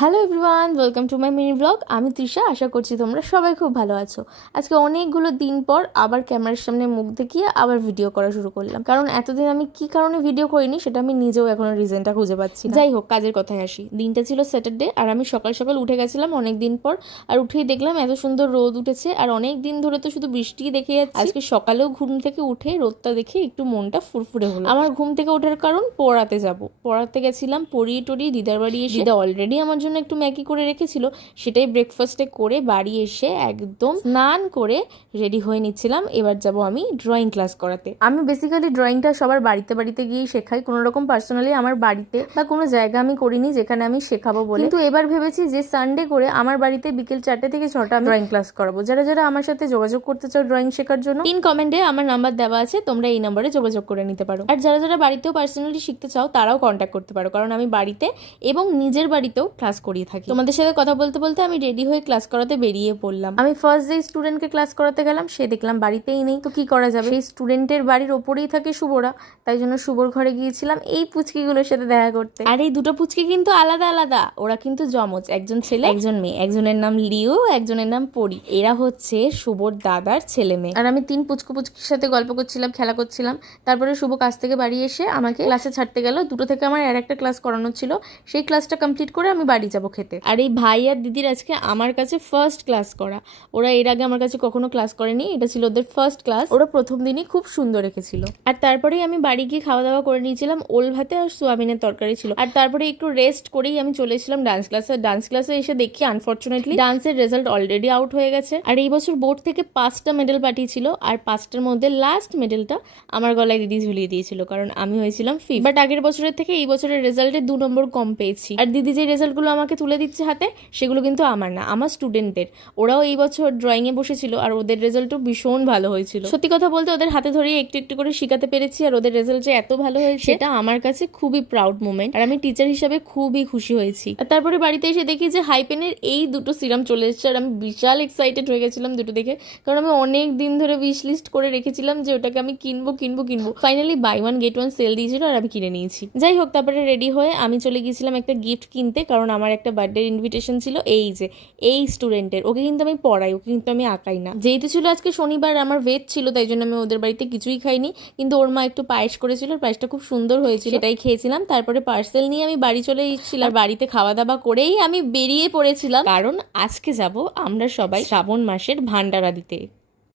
Hello everyone, welcome to my mini blog. আমি তৃষা। আশা করছি তোমরা সবাই খুব ভালো আছো। আজকে অনেকগুলো দিন পর আবার ক্যামেরার সামনে মুখ দেখিয়ে আবার ভিডিও করা শুরু করলাম, কারণ এতদিন আমি কি কারণে ভিডিও করিনি সেটা আমি নিজেও এখনো রিজনটা খুঁজে পাচ্ছি না। যাই হোক, কাজের কথায় আসি। দিনটা ছিল স্যাটারডে আর আমি সকাল সকাল উঠে গেছিলাম অনেক দিন পর। আর উঠেই দেখলাম এত সুন্দর রোদ উঠেছে, আর অনেক দিন ধরে তো শুধু বৃষ্টি দেখে যাচ্ছি। আজকে সকালেও ঘুম থেকে উঠে রোদটা দেখে একটু মনটা ফুরফুরে হলো। আমার ঘুম থেকে ওঠার কারণ পড়াতে যাব। পড়াতে গেছিলাম, পড়িয়ে টড়িয়ে দিদার বাড়ি এসে দিদা অলরেডি আমার জন্য একটু ম্যাগি করে রেখেছিল, সেটাই ব্রেকফাস্টে করে বাড়ি এসে একদম স্নান করে রেডি হয়ে নিচ্ছিলাম। এবার যাব আমি ড্রয়িং ক্লাস করাতে। আমি বেসিক্যালি ড্রয়িংটা সবার বাড়িতে বাড়িতে গিয়ে শেখাই, কোনো রকম পার্সোনালি আমার বাড়িতে বা কোনো জায়গা আমি করিনি যেখানে আমি শেখাবো বলে। কিন্তু এবার ভেবেছি যে সানডে করে আমার বাড়িতে বিকেল 4টে থেকে 6টা আমি ড্রয়িং ক্লাস করাবো। যারা যারা আমার সাথে যোগাযোগ করতে চাও ড্রয়িং শেখার জন্য, পিন কমেন্টে আমার নাম্বার দেওয়া আছে, তোমরা এই নাম্বারে যোগাযোগ করে নিতে পারো। আর যারা যারা বাড়িতেও পার্সোনালি শিখতে চাও তারাও কন্ট্যাক্ট করতে পারো, কারণ আমি বাড়িতে এবং নিজের বাড়িতেও ক্লাস করিয়ে থাকি। তোমাদের সাথে কথা বলতে বলতে আমি রেডি হয়ে ক্লাস করাতে বেরিয়ে পড়লাম। আমি ফার্স্ট যে স্টুডেন্টকে ক্লাস করাতে গেলাম সে দেখলাম বাড়িতেই নেই। তো কি করা যাবে, সেই স্টুডেন্টের বাড়ির ওপরেই থাকে শুভরা, তাই জন্য শুভর ঘরে গিয়েছিলাম এই পুচকিগুলোর সাথে দেখা করতে। আর এই দুটো পুচকি কিন্তু আলাদা আলাদা, ওরা কিন্তু জমজ, একজন ছেলে একজন মেয়ে। একজনের নাম লিও, একজনের নাম পরি। এরা হচ্ছে শুভর দাদার ছেলে মেয়ে। আর আমি 3 পুচকির সাথে গল্প করছিলাম, খেলা করছিলাম। তারপরে শুভ কাছ থেকে বাড়ি এসে আমাকে ক্লাসে ছাড়তে গেল। দুটো থেকে আমার আর একটা ক্লাস করানো ছিল, সেই ক্লাসটা কমপ্লিট করে আমি বাড়ি যাব খেতে। আর এই ভাই আর দিদির আজকে আমার কাছে ফার্স্ট ক্লাস করা। ওরা এর আগে আমার কাছে কখনো ক্লাস করেনি, এটা ছিল ওদের ফার্স্ট ক্লাস। ওরা প্রথম দিনই খুব সুন্দর রেখেছিল। আর তারপরেই আমি বাড়ি গিয়ে খাওয়া দাওয়া করে নিয়েছিলাম। ওল ভাতে আর সোয়াবিনের তরকারি ছিল। আর তারপরে একটু রেস্ট করেই আমি চলে এসেছিলাম ডান্স ক্লাসে। ডান্স ক্লাসে এসে দেখি আনফর্চুনেটলি ডান্সের রেজাল্ট অলরেডি আউট হয়ে গেছে। আর এই বছর বোর্ড থেকে 5টা মেডেল পাঠিয়েছিল, আর 5টার মধ্যে লাস্ট মেডেলটা আমার গলায় দিদি ঝুলিয়ে দিয়েছিল, কারণ আমি হয়েছিলাম 5th। বাট আগের বছরের থেকে এই বছরের রেজাল্টে 2 নম্বর কম পেয়েছি। আর দিদি যে রেজাল্টগুলো আমাকে তুলে দিচ্ছে হাতে, সেগুলো কিন্তু আমার না, আমার স্টুডেন্টদের। ওরাও এই বছর ড্রয়িংয়ে বসেছিল আর ওদের রেজাল্টও ভীষণ ভালো হয়েছিল। সত্যি কথা বলতে ওদের হাতে ধরে একটু একটু করে শেখাতে পেরেছি, আর ওদের রেজাল্ট যে এত ভালো হয়েছে সেটা আমার কাছে খুবই প্রাউড মোমেন্ট। আর আমি টিচার হিসাবে খুবই খুশি হয়েছি। আর তারপরে বাড়িতে এসে দেখি যে হাইপেনের এই 2টো সিরাম চলে এসেছে, আর আমি বিশাল এক্সাইটেড হয়ে গেছিলাম দুটো দেখে, কারণ আমি অনেক দিন ধরে উইশ লিস্ট করে রেখেছিলাম যে ওটাকে আমি কিনবো। ফাইনালি বাই 1 get 1 সেল দিয়েছিল আর আমি কিনে নিয়েছি। যাই হোক, তারপরে রেডি হয়ে আমি চলে গিয়েছিলাম একটা গিফট কিনতে, কারণ আমার একটা বার্থডে ইনভিটেশন ছিল এই যে এই স্টুডেন্টের। ওকে কিন্তু আমি পড়াই, ওকে কিন্তু আমি আঁকাই না। যেহেতু ছিল আজকে শনিবার, আমার ভেজ ছিল, তাই জন্য আমি ওদের বাড়িতে কিছুই খাইনি। কিন্তু ওর মা একটু পায়েস করেছিল, আর পায়েসটা খুব সুন্দর হয়েছিল, সেটাই খেয়েছিলাম। তারপরে পার্সেল নিয়ে আমি বাড়ি চলে এসেছিলাম। আর বাড়িতে খাওয়া দাওয়া করেই আমি বেরিয়ে পড়েছিলাম, কারণ আজকে যাব আমরা সবাই শ্রাবণ মাসের ভান্ডারা দিতে।